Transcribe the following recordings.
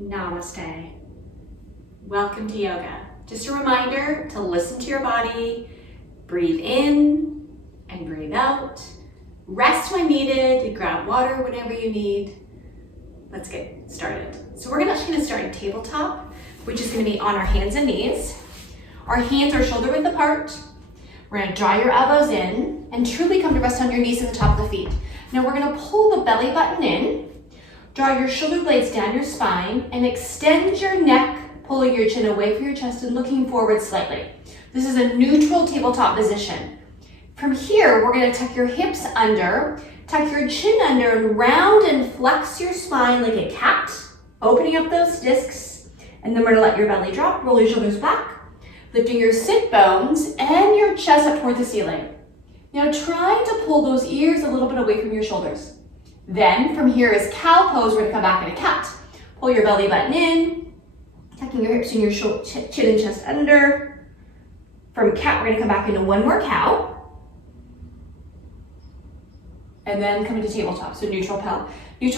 Namaste. Welcome to yoga. Just a reminder to listen to your body, breathe in and breathe out. Rest when needed, grab water whenever you need. Let's get started. So we're actually gonna start in tabletop, which is gonna be on our hands and knees. Our hands are shoulder width apart. We're gonna draw your elbows in and truly come to rest on your knees and the top of the feet. Now we're gonna pull the belly button in, draw your shoulder blades down your spine, and extend your neck, pulling your chin away from your chest and looking forward slightly. This is a neutral tabletop position. From here, we're gonna tuck your hips under, tuck your chin under, and round and flex your spine like a cat, opening up those discs. And then we're gonna let your belly drop, roll your shoulders back, lifting your sit bones and your chest up toward the ceiling. Now try to pull those ears a little bit away from your shoulders. Then from here is cow pose, we're gonna come back in a cat. Pull your belly button in, tucking your hips and your chin and chest under. From cat, we're gonna come back into one more cow. And then come into tabletop, so neutral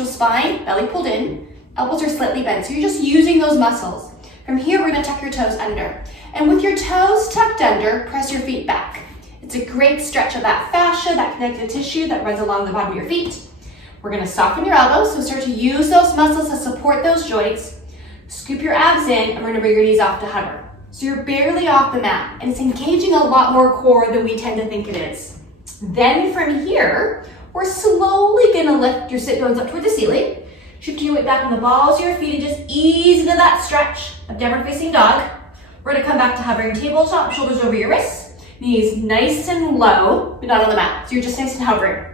spine, belly pulled in, elbows are slightly bent, so you're just using those muscles. From here, we're gonna tuck your toes under. And with your toes tucked under, press your feet back. It's a great stretch of that fascia, that connective tissue that runs along the bottom of your feet. We're gonna soften your elbows, so start to use those muscles to support those joints. Scoop your abs in, and we're gonna bring your knees off to hover. So you're barely off the mat, and it's engaging a lot more core than we tend to think it is. Then from here, we're slowly gonna lift your sit bones up toward the ceiling, shifting your weight back on the balls of your feet and just ease into that stretch of downward facing dog. We're gonna come back to hovering tabletop, shoulders over your wrists, knees nice and low, but not on the mat. So you're just nice and hovering.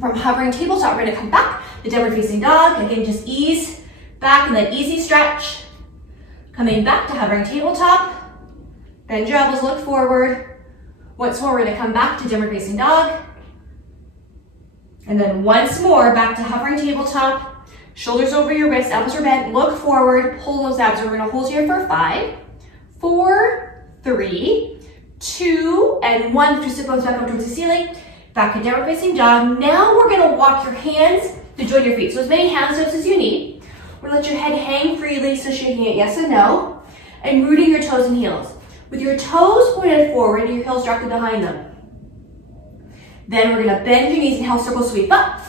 From hovering tabletop, we're gonna come back to downward facing dog. Again, just ease back in that easy stretch. Coming back to hovering tabletop. Bend your elbows, look forward. Once more, we're gonna come back to downward facing dog. And then once more, back to hovering tabletop. Shoulders over your wrists, elbows are bent, look forward, pull those abs. We're gonna hold here for 5, 4, 3, 2, and 1. Lift your sit bones back up towards the ceiling. Back to downward facing dog. Now we're gonna walk your hands to join your feet. So as many hand steps as you need. We're gonna let your head hang freely, so shaking it yes and no. And rooting your toes and heels. With your toes pointed forward and your heels directly behind them. Then we're gonna bend your knees and half circle sweep up.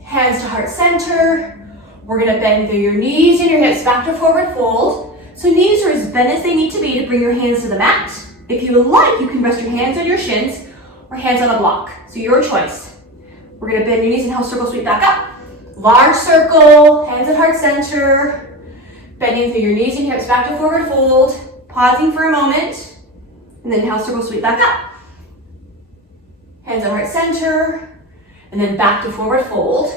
Hands to heart center. We're gonna bend through your knees and your hips back to forward fold. So knees are as bent as they need to be to bring your hands to the mat. If you would like, you can rest your hands on your shins or hands on a block, so your choice. We're gonna bend your knees and half circle sweep back up. Large circle, hands at heart center. Bending through your knees and hips back to forward fold. Pausing for a moment, and then half circle sweep back up. Hands at heart center, and then back to forward fold.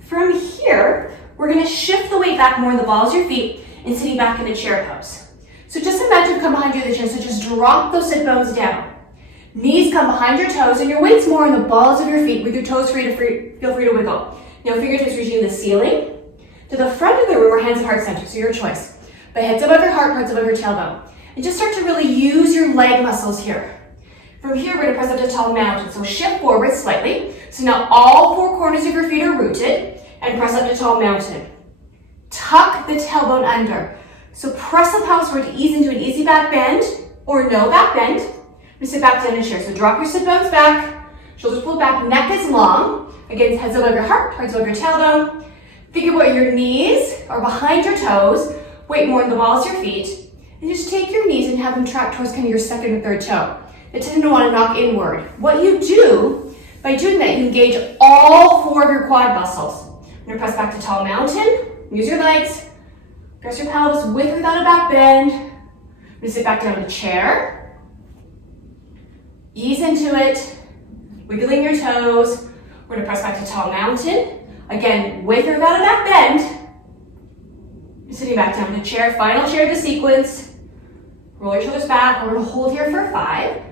From here, we're gonna shift the weight back more in the balls of your feet and sitting back in a chair pose. So just imagine come behind you the chin, so just drop those sit bones down. Knees come behind your toes, and your weight's more on the balls of your feet with your toes feel free to wiggle. Now fingertips reaching the ceiling, to the front of the room or hands at heart center, so your choice. But heads above your heart, hearts above your tailbone. And just start to really use your leg muscles here. From here, we're gonna press up to tall mountain. So shift forward slightly. So now all 4 corners of your feet are rooted, and press up to tall mountain. Tuck the tailbone under. So press the pelvis forward to ease into an easy back bend, or no back bend. We sit back down in a chair. So drop your sit bones back, shoulders pulled back, neck is long. Again, heads above your heart, hearts above your tailbone. Think about your knees are behind your toes, weight more in the balls of your feet. And just take your knees and have them track towards kind of your second or third toe. They tend to want to knock inward. What you do, by doing that, you engage all 4 of your quad muscles. You're gonna press back to tall mountain, use your legs, press your pelvis with or without a back bend. You're gonna sit back down in a chair. Ease into it, wiggling your toes. We're gonna press back to tall mountain. Again, with or without a back bend. You're sitting back down in a chair, final chair of the sequence. Roll your shoulders back. We're gonna hold here for 5,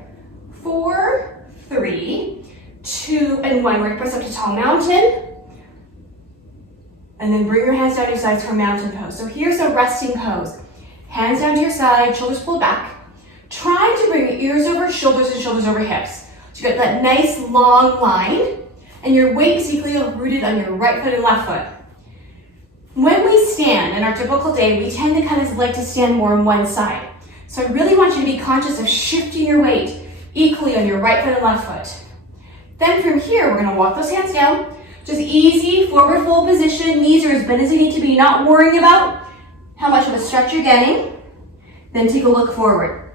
4, 3, 2, and 1. We're gonna press up to tall mountain. And then bring your hands down your sides for a mountain pose. So here's a resting pose. Hands down to your side, shoulders pulled back. Try to bring your ears over shoulders and shoulders over hips. So you got that nice long line, and your weight is equally rooted on your right foot and left foot. When we stand in our typical day, we tend to kind of like to stand more on one side. So I really want you to be conscious of shifting your weight equally on your right foot and left foot. Then from here, we're gonna walk those hands down. Just easy forward fold position. Knees are as bent as they need to be, not worrying about how much of a stretch you're getting. Then take a look forward.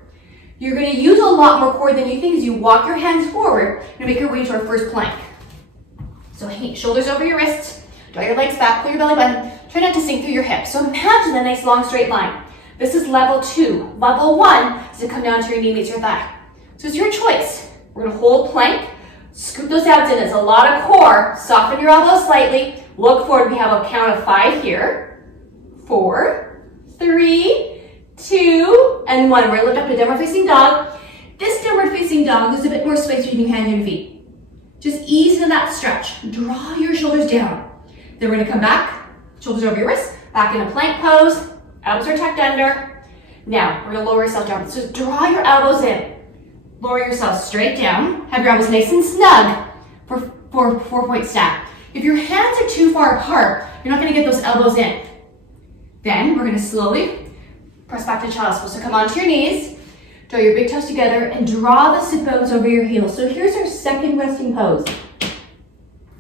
You're gonna use a lot more core than you think as you walk your hands forward and make your way to our first plank. So shoulders over your wrists, draw your legs back, pull your belly button. Try not to sink through your hips. So imagine a nice long straight line. This is level 2. Level 1 is to come down to your knee meets your thigh. So it's your choice. We're gonna hold plank, scoop those abs in. It's a lot of core. Soften your elbows slightly. Look forward. We have a count of 5 here. 4, 3, 2, and 1. We're gonna lift up to downward facing dog. This downward facing dog, there's a bit more space between your hands and your feet. Just ease into that stretch. Draw your shoulders down. Then we're gonna come back, shoulders over your wrists, back in a plank pose. Elbows are tucked under. Now, we're gonna lower yourself down. So draw your elbows in. Lower yourself straight down. Have your elbows nice and snug for 4-point stack. If your hands are too far apart, you're not gonna get those elbows in. Then we're gonna slowly press back to child's pose. So come onto your knees, draw your big toes together, and draw the sit bones over your heels. So here's our second resting pose.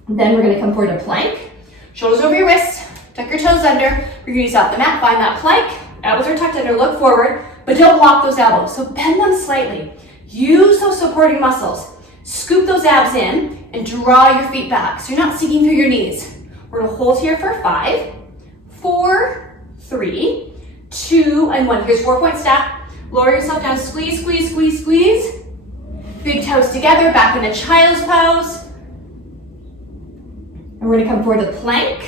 Then we're gonna come forward to plank. Shoulders over your wrists, tuck your toes under. We're gonna use off the mat, find that plank. Elbows are tucked under, look forward, but don't lock those elbows. So bend them slightly. Use those supporting muscles. Scoop those abs in and draw your feet back so you're not sinking through your knees. We're gonna hold here for 5, 4, 3, 2, and 1. Here's 4-point stack. Lower yourself down, squeeze, squeeze, squeeze, squeeze. Big toes together, back into child's pose. And we're gonna come forward to plank.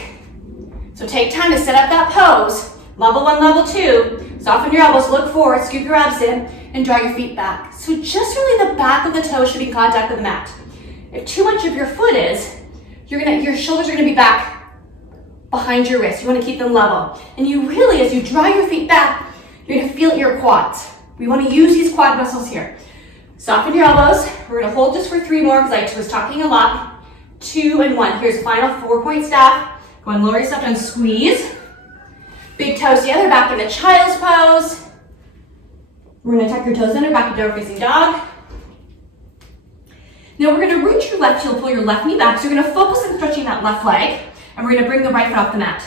So take time to set up that pose. Level 1, level 2. Soften your elbows, look forward, scoop your abs in, and draw your feet back. So just really the back of the toe should be in contact with the mat. If too much of your foot is, your shoulders are gonna be back behind your wrist. You wanna keep them level. And you really, as you draw your feet back, you're gonna feel your quads. We wanna use these quad muscles here. Soften your elbows. We're gonna hold this for 3 more because I was talking a lot. 2 and 1. Here's final 4-point stack. Go and lower yourself down, squeeze. Big toes together, back into child's pose. We're gonna tuck your toes under, back to downward facing dog. Now we're gonna root your left heel, pull your left knee back. So you're gonna focus on stretching that left leg, and we're gonna bring the right foot off the mat.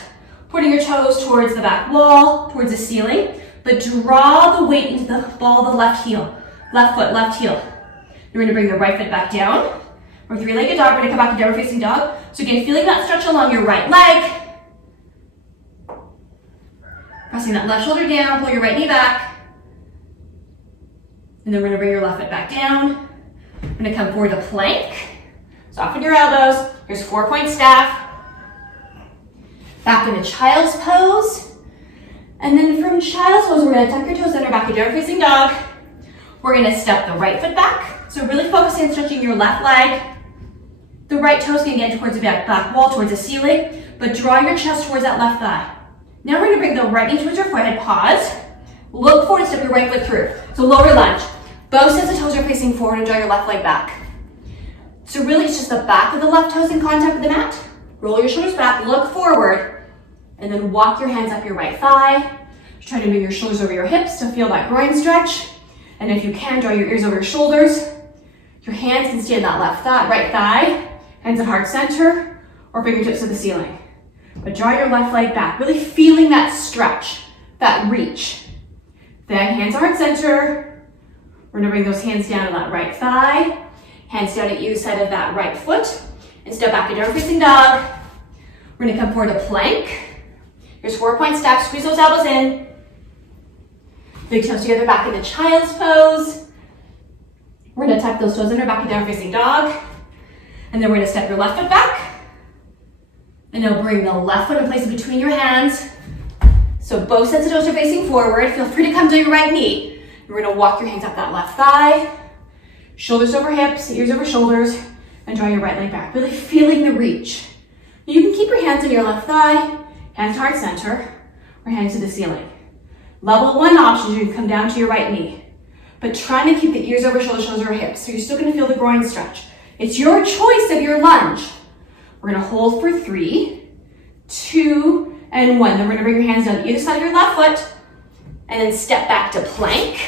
Pointing your toes towards the back wall, towards the ceiling, but draw the weight into the ball of the left heel. Left foot, left heel. You're gonna bring the right foot back down. Or 3-legged dog, we're gonna come back to downward facing dog. So again, feeling that stretch along your right leg. Pressing that left shoulder down, pull your right knee back. And then we're gonna bring your left foot back down. We're gonna come forward to plank. Soften your elbows. Here's 4-point staff. Back into child's pose. And then from child's pose, we're gonna tuck your toes under, back to downward facing dog. We're gonna step the right foot back. So really focus on stretching your left leg. The right toes can get towards the back wall, towards the ceiling, but draw your chest towards that left thigh. Now we're gonna bring the right knee towards your forehead, pause. Look forward and step your right foot through. So lower lunge. Both sets of toes are facing forward and draw your left leg back. So really it's just the back of the left toes in contact with the mat. Roll your shoulders back, look forward, and then walk your hands up your right thigh. Try to move your shoulders over your hips to feel that groin stretch. And if you can, draw your ears over your shoulders. Your hands can stay in that left thigh, right thigh. Hands at heart center, or fingertips to the ceiling. But draw your left leg back, really feeling that stretch, that reach. Then hands at heart center. We're gonna bring those hands down to that right thigh. Hands down at either side of that right foot. And step back to downward facing dog. We're gonna come forward to plank. Here's 4-point stack, squeeze those elbows in. Big toes together, back into child's pose. We're gonna tuck those toes under, back to downward facing dog. And then we're gonna step your left foot back. And now bring the left foot and place it between your hands. So both sets of toes are facing forward. Feel free to come to your right knee. We're gonna walk your hands up that left thigh. Shoulders over hips, ears over shoulders, and draw your right leg back. Really feeling the reach. You can keep your hands on your left thigh, hands to heart center, or hands to the ceiling. Level 1 option, you can come down to your right knee. But try to keep the ears over shoulders, shoulders over hips. So you're still gonna feel the groin stretch. It's your choice of your lunge. We're gonna hold for 3, 2, and 1. Then we're gonna bring your hands down either side of your left foot, and then step back to plank.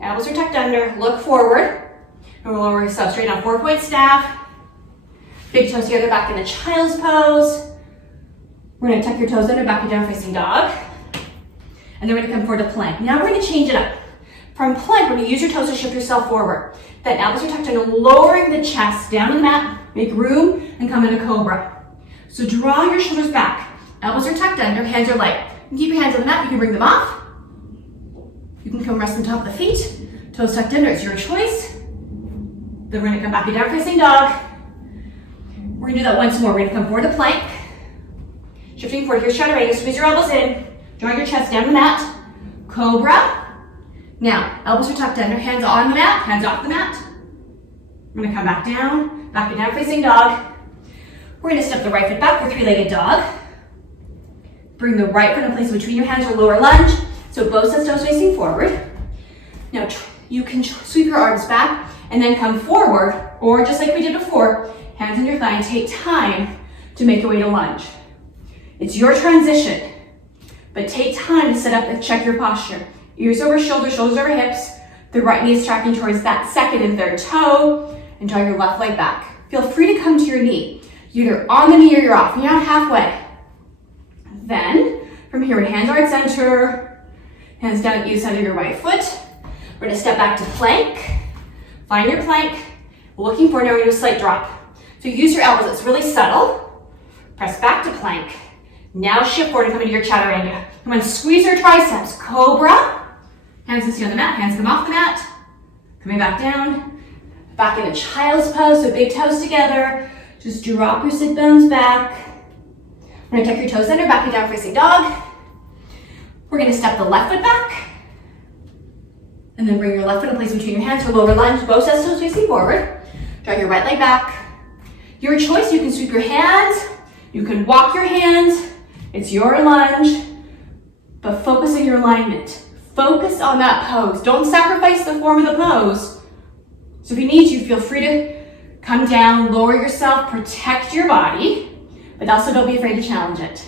Elbows are tucked under, look forward, and we'll lower yourself straight on 4-point staff. Big toes together back in the child's pose. We're gonna tuck your toes under, back and down facing dog. And then we're gonna come forward to plank. Now we're gonna change it up. From plank, we're gonna use your toes to shift yourself forward. Then elbows are tucked under, lowering the chest down to the mat, make room, and come into cobra. So draw your shoulders back. Elbows are tucked under, hands are light. You can keep your hands on the mat, you can bring them off. You can come rest on top of the feet. Toes tucked under, it's your choice. Then we're gonna come back and down facing dog. We're gonna do that once more. We're gonna come forward to plank. Shifting forward, here's chaturanga. Squeeze your elbows in. Draw your chest down the mat. Cobra. Now, elbows are tucked under, hands on the mat, hands off the mat. We're gonna come back and down facing dog. We're gonna step the right foot back for 3-legged dog. Bring the right foot in place between your hands or lower lunge. So both sets toes facing forward. Now, you can sweep your arms back and then come forward, or just like we did before, hands on your thigh and take time to make your way to lunge. It's your transition, but take time to set up and check your posture. Ears over shoulders, shoulders over hips. The right knee is tracking towards that second and third toe, and draw your left leg back. Feel free to come to your knee. You're either on the knee or you're off. You're not halfway. Then, from here, hands are at center, hands down either side of your right foot. We're gonna step back to plank. Find your plank. Looking forward, now we're gonna do a slight drop. So use your elbows, it's really subtle. Press back to plank. Now shift forward and come into your chaturanga. Come on, squeeze your triceps. Cobra. Hands can stay on the mat, hands come off the mat. Coming back down. Back into child's pose, so big toes together. Just drop your sit bones back. We're gonna tuck your toes under, back and down facing dog. We're gonna step the left foot back. And then bring your left foot in place between your hands for lower lunge. Both sets toes facing forward. Draw your right leg back. Your choice, you can sweep your hands. You can walk your hands. It's your lunge. But focus on your alignment. Focus on that pose. Don't sacrifice the form of the pose. So if you need to, feel free to come down, lower yourself, protect your body, but also don't be afraid to challenge it.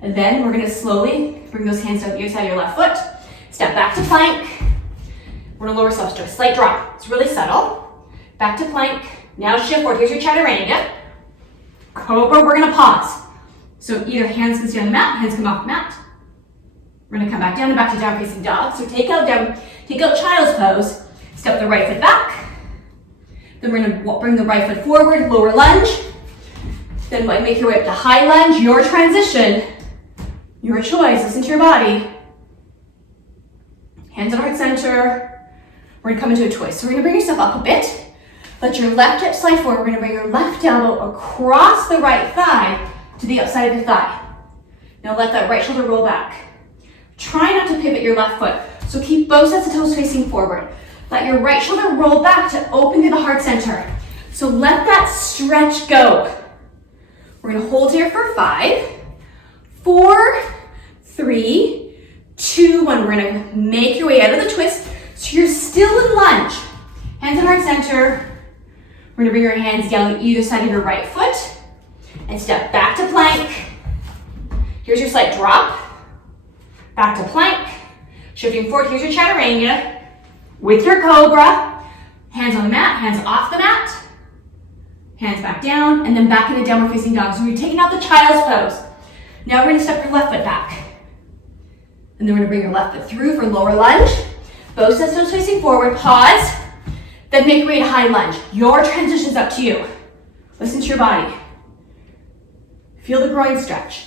And then we're gonna slowly bring those hands down either side of your left foot. Step back to plank. We're gonna lower ourselves to a slight drop. It's really subtle. Back to plank. Now shift forward. Here's your chaturanga. Cobra, we're gonna pause. So either hands can stay on the mat, hands come off the mat. We're gonna come back down and back to down facing dog. So take out child's pose. Step the right foot back. Then we're gonna bring the right foot forward, lower lunge. Then make your way up to high lunge, your transition, your choice, listen to your body. Hands on heart center. We're gonna come into a twist. So we're gonna bring yourself up a bit. Let your left hip slide forward. We're gonna bring your left elbow across the right thigh to the outside of your thigh. Now let that right shoulder roll back. Try not to pivot your left foot. So keep both sets of toes facing forward. Let your right shoulder roll back to open to the heart center. So let that stretch go. We're gonna hold here for 5, 4, 3, 2, 1. We're gonna make your way out of the twist. So you're still in lunge. Hands on heart center. We're gonna bring your hands down either side of your right foot and step back to plank. Here's your slight drop. Back to plank. Shifting forward, here's your chaturanga. With your cobra, hands on the mat, hands off the mat. Hands back down, and then back into downward facing dog. So we're taking out the child's pose. Now we're gonna step your left foot back. And then we're gonna bring your left foot through for lower lunge. Both sets toes facing forward, pause. Then make your way to high lunge. Your transition's up to you. Listen to your body. Feel the groin stretch.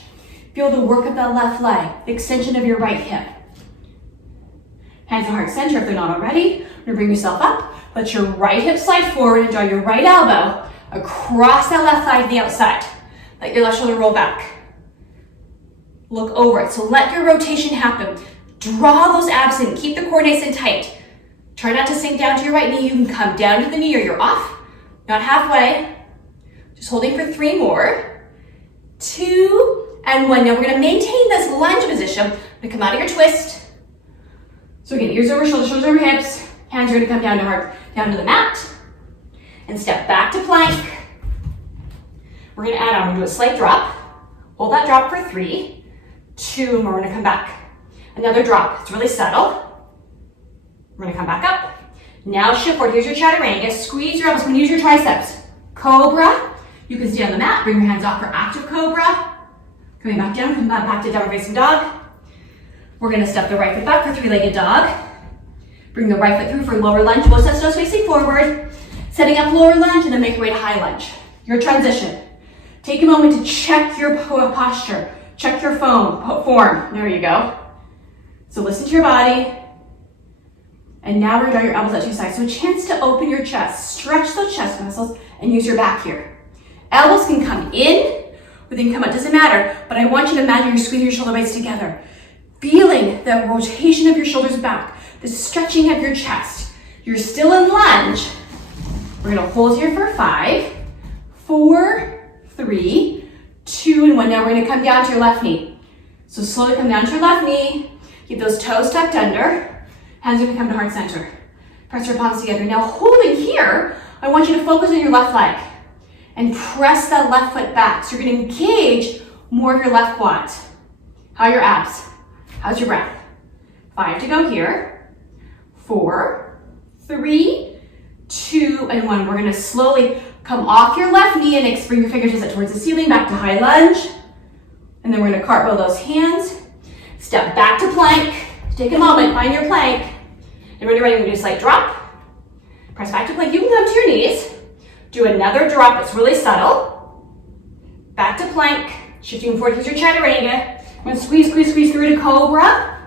Feel the work of that left leg, the extension of your right hip. Hands on heart center if they're not already. You're gonna bring yourself up. Let your right hip slide forward and draw your right elbow across that left thigh to the outside. Let your left shoulder roll back. Look over it. So let your rotation happen. Draw those abs in. Keep the core nice and tight. Try not to sink down to your right knee. You can come down to the knee or you're off. Not halfway. Just holding for 3 more. 2 and 1. Now we're gonna maintain this lunge position. We're gonna come out of your twist. So again, ears over shoulders, shoulders over hips. Hands are gonna come down to the mat. And step back to plank. We're gonna add on, we're gonna do a slight drop. Hold that drop for 3, 2, and we're gonna come back. Another drop, it's really subtle. We're gonna come back up. Now shift forward, here's your chaturanga. Squeeze your elbows, we're gonna use your triceps. Cobra, you can stay on the mat, bring your hands off for active cobra. Coming back down, come back to downward facing dog. We're gonna step the right foot back for three-legged dog. Bring the right foot through for lower lunge, both sets toes facing forward. Setting up lower lunge and then make your way to high lunge. Your transition. Take a moment to check your posture. Check your form. There you go. So listen to your body. And now we're gonna draw your elbows out to your sides. So a chance to open your chest. Stretch those chest muscles and use your back here. Elbows can come in or they can come out, doesn't matter. But I want you to imagine you're squeezing your shoulder blades together. Feeling the rotation of your shoulders back, the stretching of your chest. You're still in lunge. We're gonna hold here for 5, 4, 3, 2, and 1. Now we're gonna come down to your left knee. So slowly come down to your left knee. Keep those toes tucked under. Hands are gonna come to heart center. Press your palms together. Now holding here, I want you to focus on your left leg and press that left foot back. So you're gonna engage more of your left quad. How are your abs? How's your breath? 5 to go here. 4, 3, 2, and 1. We're gonna slowly come off your left knee and bring your fingertips up towards the ceiling, back to high lunge. And then we're gonna cartwheel those hands. Step back to plank. Take a moment, find your plank. And when you're ready, we're gonna do a slight drop. Press back to plank. You can come to your knees. Do another drop, it's really subtle. Back to plank. Shifting forward, here's your chaturanga. I'm gonna squeeze through to cobra.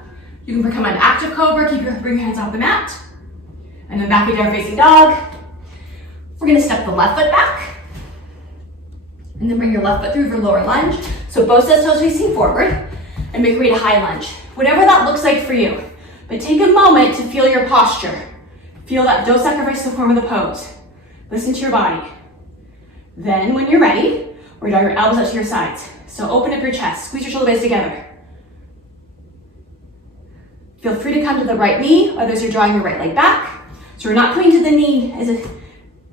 You can become an active cobra. Bring your hands off the mat. And then back to down facing dog. We're gonna step the left foot back. And then bring your left foot through for lower lunge. So both sets toes facing forward. And make your way to high lunge. Whatever that looks like for you. But take a moment to feel your posture. Feel that, don't sacrifice the form of the pose. Listen to your body. Then when you're ready, we're gonna draw your elbows out to your sides. So open up your chest, squeeze your shoulder blades together. Feel free to come to the right knee, others are drawing your right leg back. So we're not coming to the knee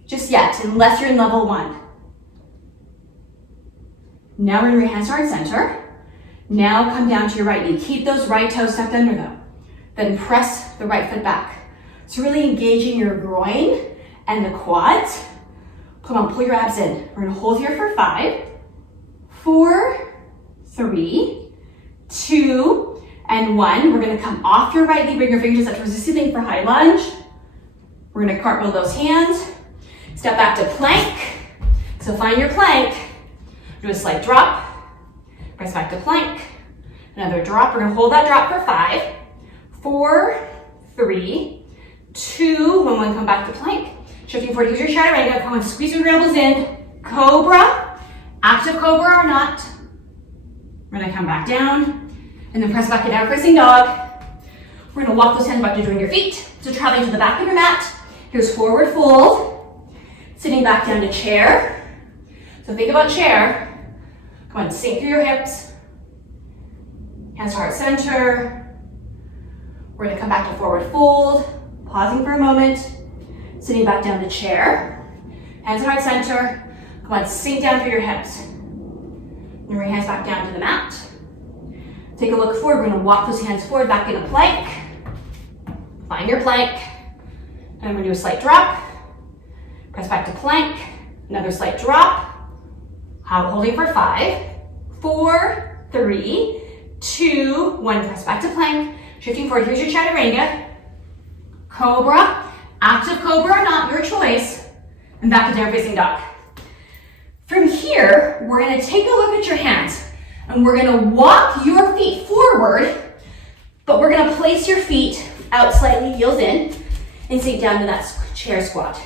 just yet, unless you're in level 1. Now we're gonna bring your hands to heart center. Now come down to your right knee. Keep those right toes tucked under though. Then press the right foot back. So really engaging your groin and the quads. Come on, pull your abs in. We're gonna hold here for 5, 4, 3, 2, and 1. We're gonna come off your right knee, bring your fingers up towards the ceiling for high lunge. We're gonna cartwheel those hands. Step back to plank. So find your plank. Do a slight drop. Press back to plank. Another drop. We're gonna hold that drop for 5, 4, 3, 2, 1. Come back to plank. Shifting forward, use your chaturanga. Come on, squeeze your elbows in. Cobra, active cobra or not. We're gonna come back down and then press back to down facing dog. We're gonna walk those hands back to join your feet. So traveling to the back of your mat. Here's forward fold. Sitting back down to chair. So think about chair. Come on, sink through your hips. Hands to heart center. We're gonna come back to forward fold. Pausing for a moment. Sitting back down to chair. Hands to heart center. Come on, sink down through your hips. And bring your hands back down to the mat. Take a look forward. We're gonna walk those hands forward, back into plank. Find your plank. And I'm gonna do a slight drop. Press back to plank. Another slight drop. Holding for 5, 4, 3, 2, 1. Press back to plank. Shifting forward, here's your chaturanga. Cobra, active cobra or not, your choice. And back to down facing dog. From here, we're gonna take a look at your hands and we're gonna walk your feet forward, but we're gonna place your feet out slightly, heels in, and sink down to that chair squat.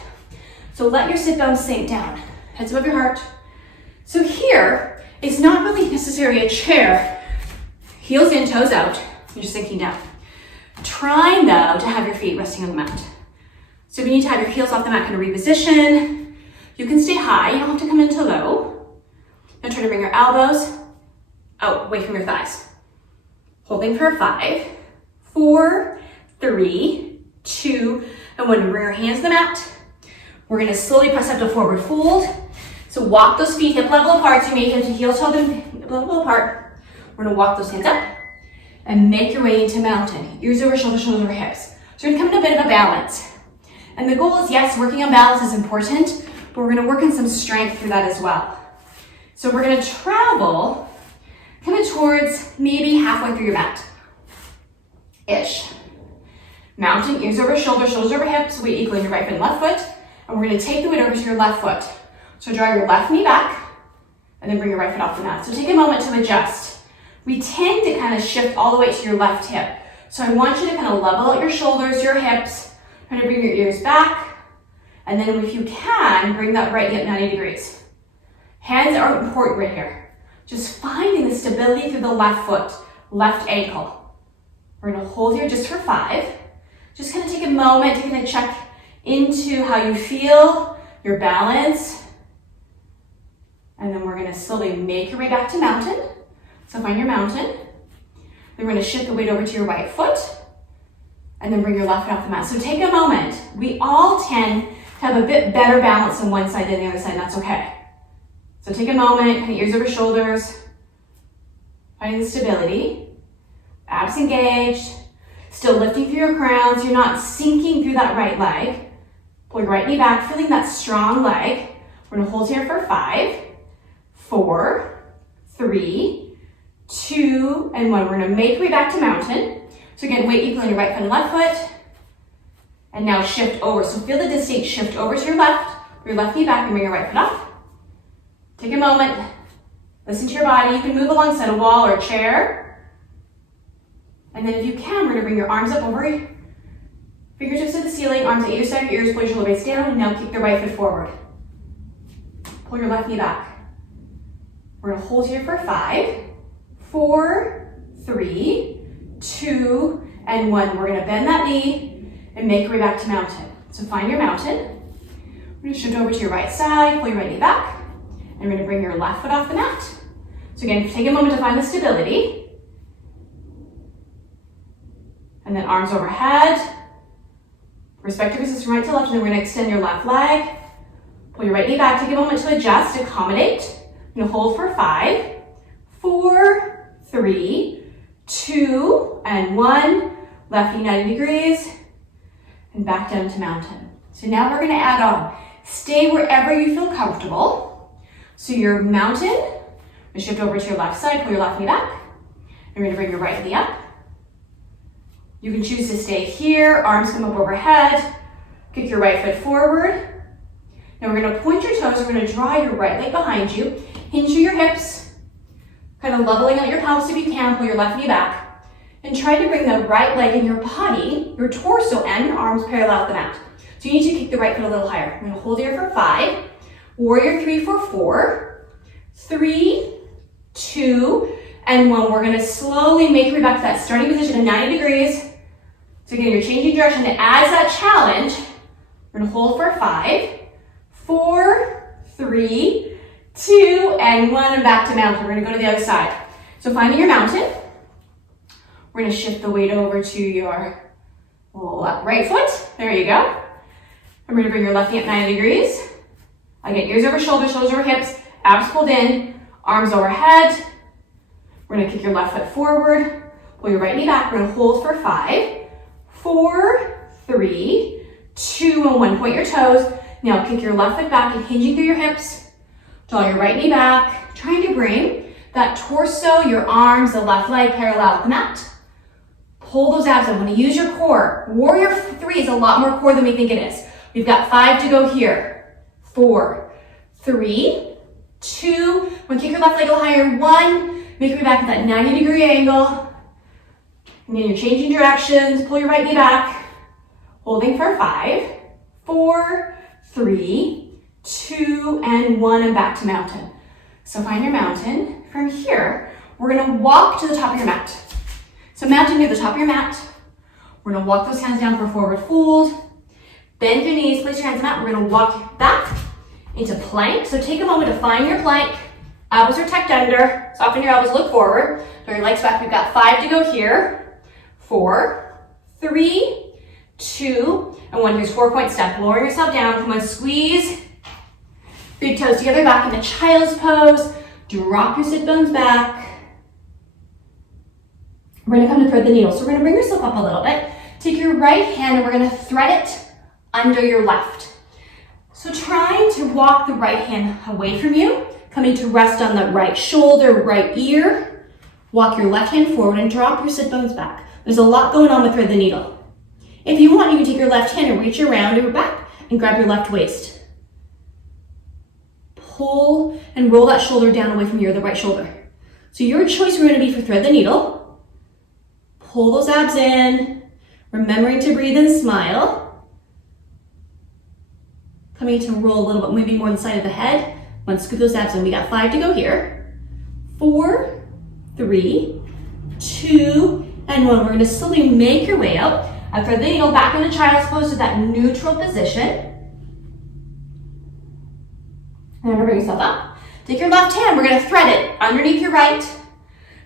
So let your sit bones sink down. Heads above your heart. So here, it's not really necessarily a chair. Heels in, toes out, you're just sinking down. Trying though to have your feet resting on the mat. So if you need to have your heels off the mat, kind of reposition. You can stay high, you don't have to come into low. Now try to bring your elbows out, away from your thighs. Holding for 5, 4, 3, 2, and 1. Bring your hands to the mat. We're gonna slowly press up to forward fold. So walk those feet hip level apart. So you may have to heel toe them little apart. We're gonna walk those hands up and make your way into mountain. Ears over shoulders, shoulders over hips. So we're gonna come in a bit of a balance. And the goal is, yes, working on balance is important, but we're gonna work on some strength through that as well. So we're gonna travel kind of towards maybe halfway through your mat. Ish. Mountain, ears over shoulders, shoulders over hips, weight equal in your right foot and left foot. And we're gonna take the weight over to your left foot. So draw your left knee back and then bring your right foot off the mat. So take a moment to adjust. We tend to kind of shift all the way to your left hip. So I want you to kind of level out your shoulders, your hips, try to bring your ears back. And then if you can, bring that right hip 90 degrees. Hands are important right here. Just finding the stability through the left foot, left ankle. We're gonna hold here just for 5. Just kind of take a moment to kind of check into how you feel, your balance. And then we're gonna slowly make your way back to mountain. So find your mountain. Then we're gonna shift the weight over to your right foot and then bring your left foot off the mat. So take a moment. We all tend to have a bit better balance on one side than the other side, and that's okay. So take a moment, kind of ears over shoulders, finding the stability, abs engaged, still lifting through your crowns. You're not sinking through that right leg. Pull your right knee back, feeling that strong leg. We're gonna hold here for 5, 4, 3, 2, and 1. We're gonna make our way back to mountain. So again, weight equal in your right foot and left foot. And now shift over. So feel the distinct shift over to your left, your left knee back and bring your right foot up. Take a moment, listen to your body. You can move alongside a wall or a chair. And then if you can, we're gonna bring your arms up over you. Fingertips to the ceiling, arms at either side of your ears, pull your shoulder blades down, and now kick the right foot forward. Pull your left knee back. We're gonna hold here for 5, 4, 3, 2, and 1. We're gonna bend that knee and make our way back to mountain. So find your mountain. We're gonna shift over to your right side, pull your right knee back, and we're gonna bring your left foot off the mat. So again, take a moment to find the stability. And then arms overhead. Respect your position from right to left, and then we're gonna extend your left leg. Pull your right knee back, take a moment to adjust, accommodate. You're gonna hold for 5, 4, 3, 2, and 1. Left knee 90 degrees, and back down to mountain. So now we're gonna add on. Stay wherever you feel comfortable. So your mountain, we're gonna shift over to your left side, pull your left knee back, and we're gonna bring your right knee up. You can choose to stay here, arms come up overhead, kick your right foot forward. Now we're gonna point your toes, we're gonna draw your right leg behind you, hinge through your hips, kind of leveling out your pelvis if you can, pull your left knee back, and try to bring the right leg and your body, your torso and your arms parallel the mat. So you need to kick the right foot a little higher. I'm gonna hold here for 5, warrior 3 for 4, 3, 2, and 1. We're gonna slowly make your way back to that starting position of 90 degrees. So again, you're changing direction. To add that challenge, we're gonna hold for 5, 4, 3, 2, and 1, and back to mountain. We're gonna go to the other side. So finding your mountain, we're gonna shift the weight over to your right foot. There you go. And we're gonna bring your left knee up 90 degrees. Again, ears over shoulders, shoulders over hips, abs pulled in, arms overhead. We're gonna kick your left foot forward, pull your right knee back. We're gonna hold for 5, 4, 3, 2, and 1. Point your toes. Now kick your left foot back and hinging through your hips. Draw your right knee back, trying to bring that torso, your arms, the left leg parallel with the mat. Pull those abs in. I want to use your core. Warrior 3 is a lot more core than we think it is. We've got 5 to go here. 4, 3, 2, when kick your left leg a little higher. 1, make your way back at that 90-degree angle. And then you're changing directions. Pull your right knee back. Holding for 5, 4, 3, 2, and 1, and back to mountain. So find your mountain. From here, we're gonna walk to the top of your mat. So mountain near the top of your mat. We're gonna walk those hands down for forward fold. Bend your knees, place your hands on the mat. We're gonna walk back into plank. So take a moment to find your plank. Elbows are tucked under. Soften your elbows, look forward. Draw your legs back. We've got 5 to go here. 4, 3, 2, and 1. Here's 4-point step. Lowering yourself down. Come on, squeeze. Big toes together back into child's pose. Drop your sit bones back. We're gonna come to thread the needle. So we're gonna bring yourself up a little bit. Take your right hand and we're gonna thread it under your left. So trying to walk the right hand away from you, coming to rest on the right shoulder, right ear. Walk your left hand forward and drop your sit bones back. There's a lot going on with thread the needle. If you want, you can take your left hand and reach around your back and grab your left waist. Pull and roll that shoulder down away from your the right shoulder. So your choice is going to be for thread the needle. Pull those abs in, remembering to breathe and smile. Coming to roll a little bit, maybe more on the side of the head. One, scoop those abs in. We got 5 to go here. 4, 3, 2, and 1. We're going to slowly make your way up. Thread the needle back into child's pose to that neutral position. And bring yourself up. Take your left hand, we're going to thread it underneath your right.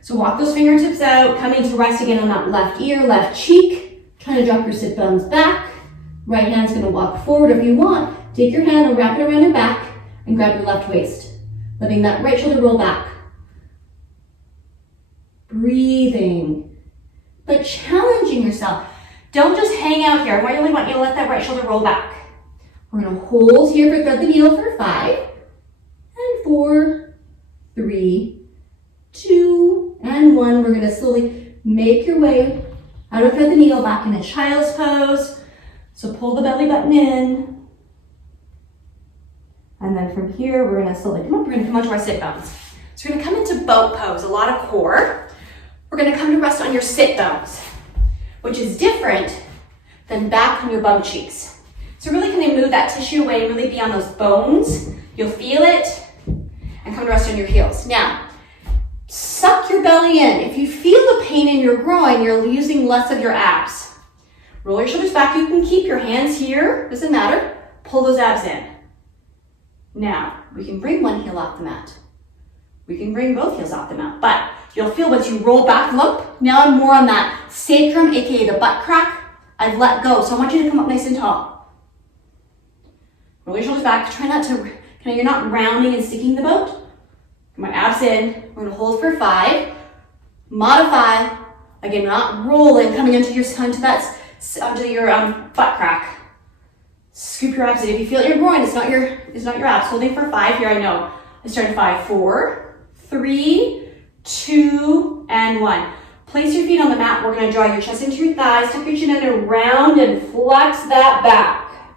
So walk those fingertips out, coming to rest again on that left ear, left cheek. Trying to drop your sit bones back. Right hand's going to walk forward. If you want, take your hand and wrap it around your back and grab your left waist. Letting that right shoulder roll back. Breathing, but challenging yourself. Don't just hang out here. I really want you to let that right shoulder roll back. We're going to hold here for thread the needle for 5, and 4, 3, 2, and 1. We're going to slowly make your way out of thread the needle back into child's pose. So pull the belly button in. And then from here, we're going to slowly come up. We're going to come onto our sit bones. So we're going to come into boat pose, a lot of core. We're going to come to rest on your sit bones, which is different than back on your bum cheeks. So really can you move that tissue away, really be on those bones. You'll feel it, and come to rest on your heels. Now, suck your belly in. If you feel the pain in your groin, you're using less of your abs. Roll your shoulders back. You can keep your hands here, doesn't matter. Pull those abs in. Now, we can bring one heel off the mat. We can bring both heels off the mat, but you'll feel once you roll back, look, now I'm more on that sacrum, aka the butt crack. I've let go, so I want you to come up nice and tall. Roll your shoulders back. Try not to, you're not rounding and sticking the boat. Come on, abs in. We're gonna hold for 5. Modify. Again, not rolling, coming onto your butt crack. Scoop your abs in. If you feel it in your groin, it's not your abs. Holding for 5 here, I know. I started 5, 4, 3, 2, and 1. Place your feet on the mat. We're going to draw your chest into your thighs, tuck your chin under, round and flex that back.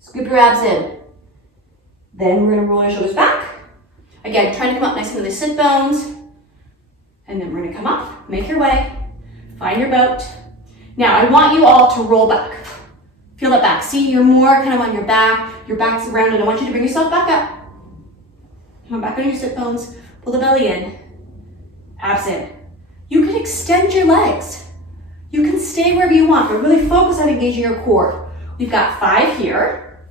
Scoop your abs in. Then we're going to roll your shoulders back. Again, trying to come up nice into the sit bones. And then we're going to come up, make your way, find your boat. Now, I want you all to roll back. Feel that back. See, you're more kind of on your back. Your back's rounded. I want you to bring yourself back up. Come on, back on your sit bones. Pull the belly in. Abs in. You can extend your legs. You can stay wherever you want, but really focus on engaging your core. We've got 5 here.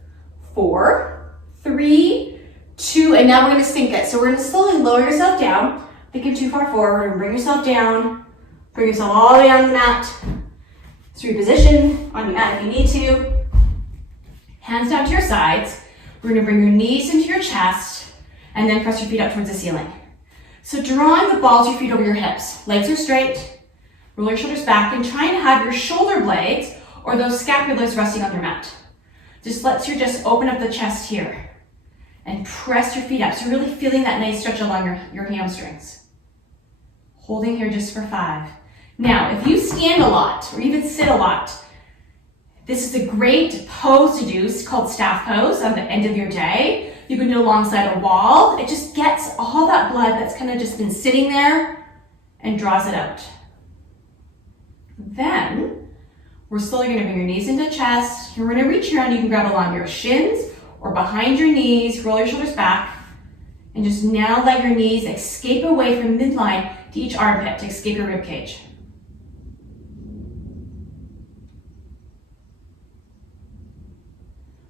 4, 3, 2, and now we're going to sink it. So we're going to slowly lower yourself down. Think you're too far forward. We're going to bring yourself down. Bring yourself all the way on the mat. So reposition on the mat if you need to. Hands down to your sides. We're going to bring your knees into your chest and then press your feet up towards the ceiling. So drawing the balls of your feet over your hips. Legs are straight. Roll your shoulders back and trying to have your shoulder blades or those scapulars resting on your mat. Just lets you just open up the chest here and press your feet up. So really feeling that nice stretch along your hamstrings. Holding here just for 5. Now, if you stand a lot or even sit a lot, this is a great pose to do. It's called staff pose at the end of your day. You can do alongside a wall. It just gets all that blood that's kind of just been sitting there and draws it out. Then, we're slowly going to bring your knees into chest. You're going to reach around. You can grab along your shins or behind your knees. Roll your shoulders back. And just now let your knees escape away from midline to each armpit to escape your rib cage.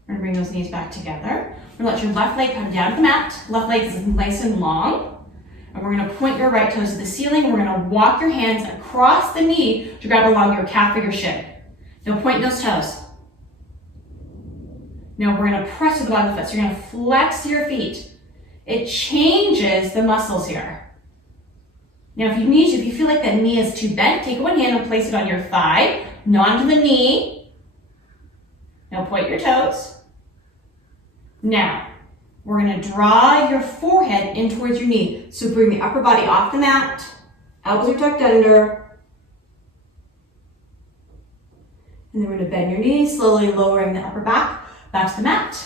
We're going to bring those knees back together. We're going to let your left leg come down to the mat. Left leg is nice and long. And we're going to point your right toes to the ceiling. We're going to walk your hands across the knee to grab along your calf or your shin. Now point those toes. Now we're going to press to the bottom of the foot. So you're going to flex your feet it changes the muscles here. Now, if you feel like the knee is too bent, take one hand and place it on your thigh, not onto the knee. Now point your toes. Now, we're gonna draw your forehead in towards your knee. So bring the upper body off the mat, elbows are tucked under. And then we're gonna bend your knees, slowly lowering the upper back to the mat.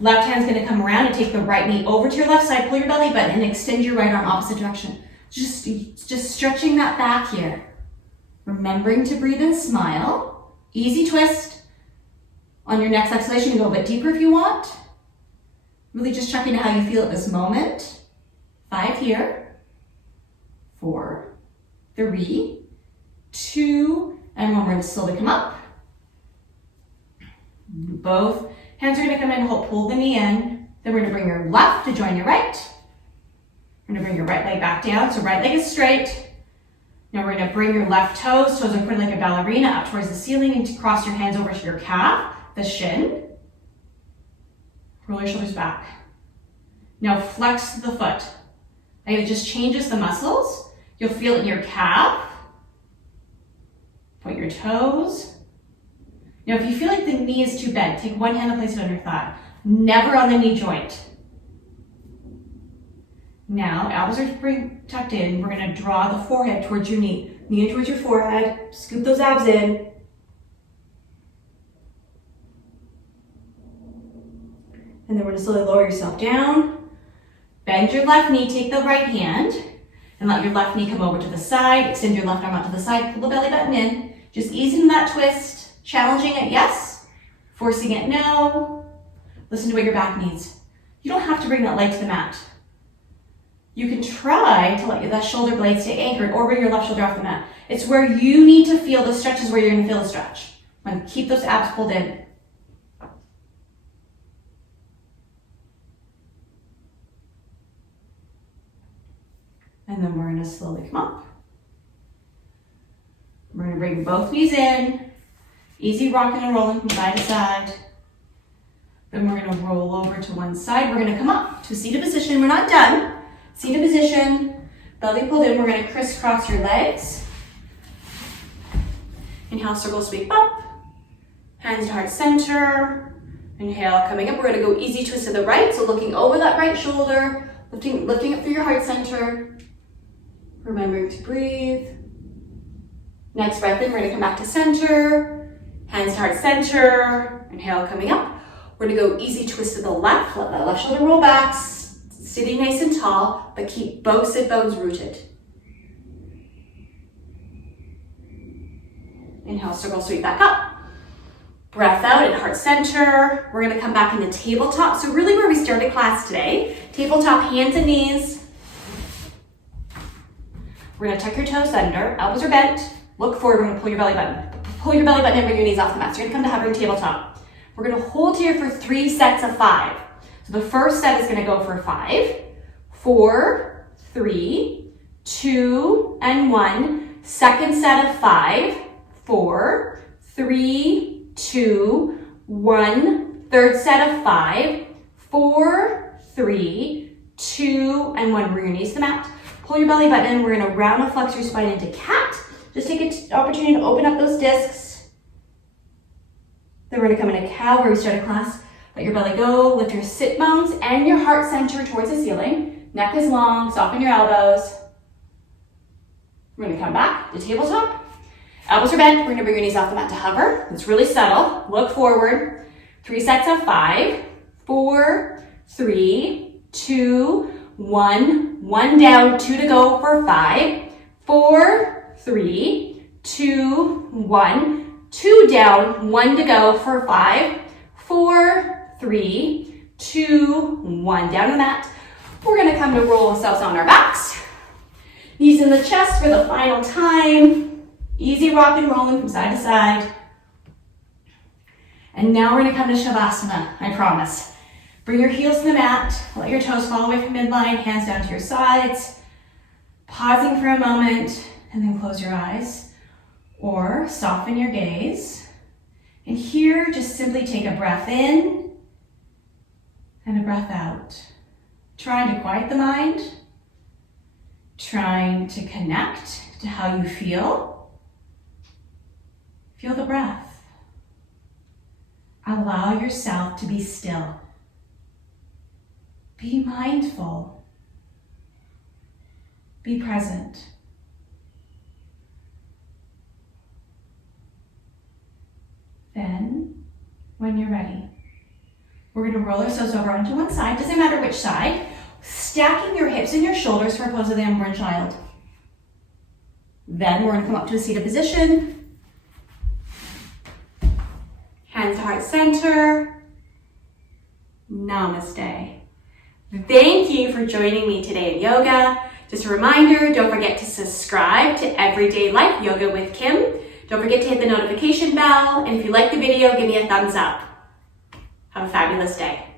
Left hand's gonna come around and take the right knee over to your left side, pull your belly button and extend your right arm opposite direction. Just stretching that back here. Remembering to breathe and smile. Easy twist. On your next exhalation, you go a bit deeper if you want. Really just checking how you feel at this moment. 5 here. 4, 3, 2, and 1. We're going to slowly come up. Both hands are going to come in and pull the knee in. Then we're going to bring your left to join your right. We're going to bring your right leg back down, so right leg is straight. Now we're going to bring your left toes are pointed like a ballerina up towards the ceiling and to cross your hands over to your calf, the shin. Roll your shoulders back. Now flex the foot. And it just changes the muscles. You'll feel it in your calf. Point your toes. Now if you feel like the knee is too bent, take one hand and place it on your thigh. Never on the knee joint. Now, elbows are tucked in. We're going to draw the forehead towards your knee. Knee in towards your forehead. Scoop those abs in. And then we're going to slowly lower yourself down. Bend your left knee, take the right hand, and let your left knee come over to the side. Extend your left arm out to the side, pull the belly button in. Just easing that twist. Challenging it, yes. Forcing it, no. Listen to what your back needs. You don't have to bring that leg to the mat. You can try to let that shoulder blade stay anchored or bring your left shoulder off the mat. It's where you need to feel the stretch is where you're going to feel the stretch. And keep those abs pulled in. And then we're going to slowly come up. We're going to bring both knees in. Easy rocking and rolling from side to side. Then we're going to roll over to one side. We're going to come up to a seated position. We're not done. Seated position, belly pulled in. We're going to crisscross your legs. Inhale, circle sweep up. Hands to heart center. Inhale, coming up. We're going to go easy twist to the right. So looking over that right shoulder, lifting up through your heart center. Remembering to breathe. Next breath in, we're going to come back to center. Hands to heart center. Inhale, coming up. We're going to go easy twist to the left. Let that left shoulder roll back. Sitting nice and tall, but keep both sit bones rooted. Inhale, circle sweep back up. Breath out at heart center. We're going to come back into tabletop. So really where we started class today. Tabletop, hands and knees. We're going to tuck your toes under. Elbows are bent. Look forward. We're going to pull your belly button. Pull your belly button and bring your knees off the mat. So you're going to come to hovering tabletop. We're going to hold here for 3 sets of 5. So the first set is going to go for 5, 4, 3, 2, and 1. Second set of 5, 4, 3, 2, 1. Third set of 5, 4, 3, 2, and 1. Bring your knees to the mat. Pull your belly button in. We're going to round and flex your spine into cat. Just take an opportunity to open up those discs. Then we're going to come into cow where we started class. Let your belly go, lift your sit bones and your heart center towards the ceiling. Neck is long, soften your elbows. We're going to come back to tabletop. Elbows are bent. We're going to bring your knees off the mat to hover. It's really subtle. Look forward. 3 sets of 5, 4, 3, 2, 1. 1 down, 2 to go for 5, 4, 3, 2, 1. 2 down, 1 to go for 5, 4, 3, 2, 1. Down to the mat. We're going to come to roll ourselves on our backs. Knees in the chest for the final time. Easy rock and rolling from side to side. And now we're going to come to Shavasana, I promise. Bring your heels to the mat. Let your toes fall away from midline. Hands down to your sides. Pausing for a moment and then close your eyes. Or soften your gaze. And here, just simply take a breath in and a breath out. trying to quiet the mind, trying to connect to how you feel. Feel the breath. Allow yourself to be still. Be mindful. Be present. Then, when you're ready, we're going to roll ourselves over onto one side, doesn't matter which side, stacking your hips and your shoulders for a pose of the unborn child. Then we're going to come up to a seated position. Hands to heart center. Namaste. Thank you for joining me today in yoga. Just a reminder, don't forget to subscribe to Everyday Life Yoga with Kim. Don't forget to hit the notification bell. And if you like the video, give me a thumbs up. Have a fabulous day.